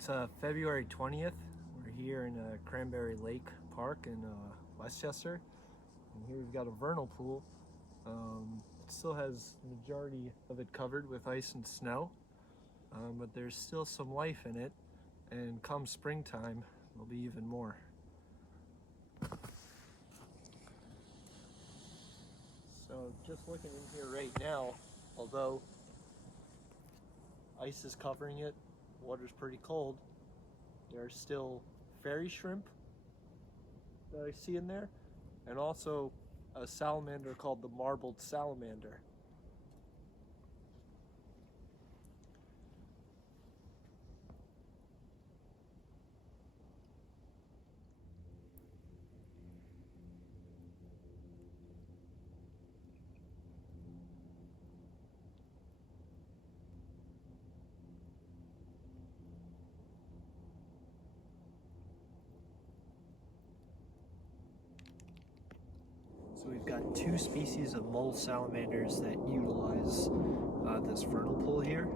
It's February 20th. We're here in Cranberry Lake Park in Westchester. And here we've got a vernal pool. It still has the majority of it covered with ice and snow, but there's still some life in it, and come springtime there'll be even more. So just looking in here right now, although ice is covering it, water's pretty cold, there are still fairy shrimp that I see in there, and also a salamander called the marbled salamander. So we've got two species of mole salamanders that utilize this vernal pool here.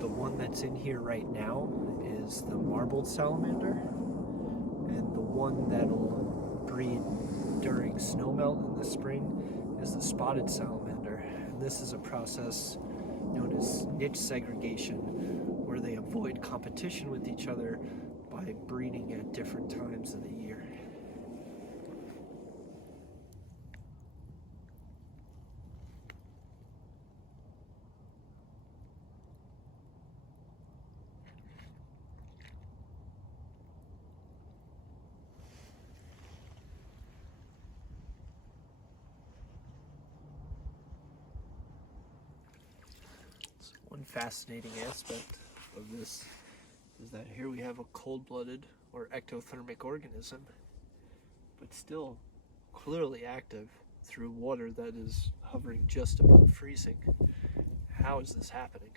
The one that's in here right now is the marbled salamander, and the one that'll breed during snowmelt in the spring is the spotted salamander. And this is a process known as niche segregation, where they avoid competition with each other by breeding at different times of the year. One fascinating aspect of this is that here we have a cold-blooded or ectothermic organism, but still clearly active through water that is hovering just above freezing. How is this happening?